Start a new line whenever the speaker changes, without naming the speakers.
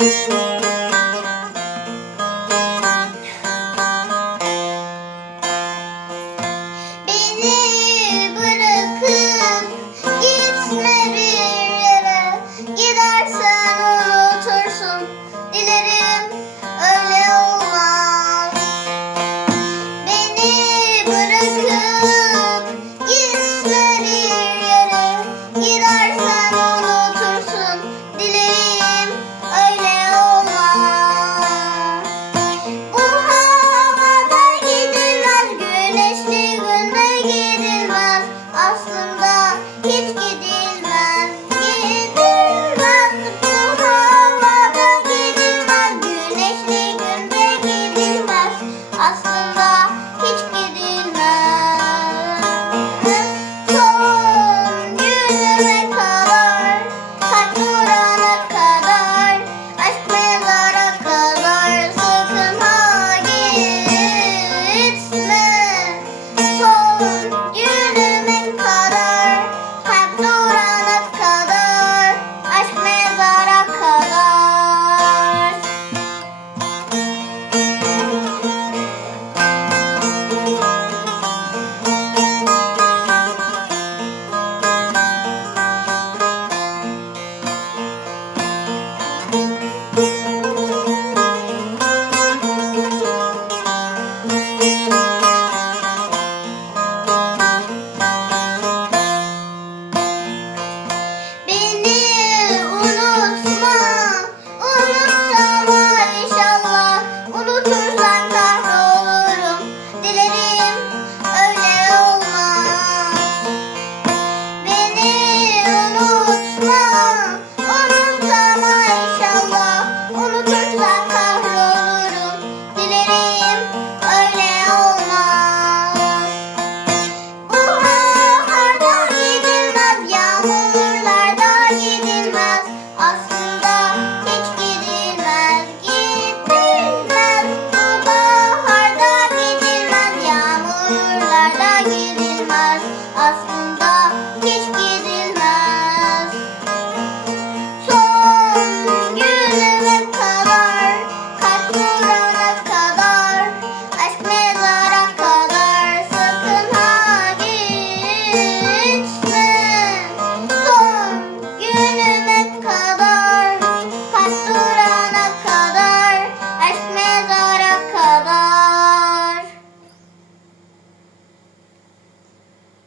Thank you.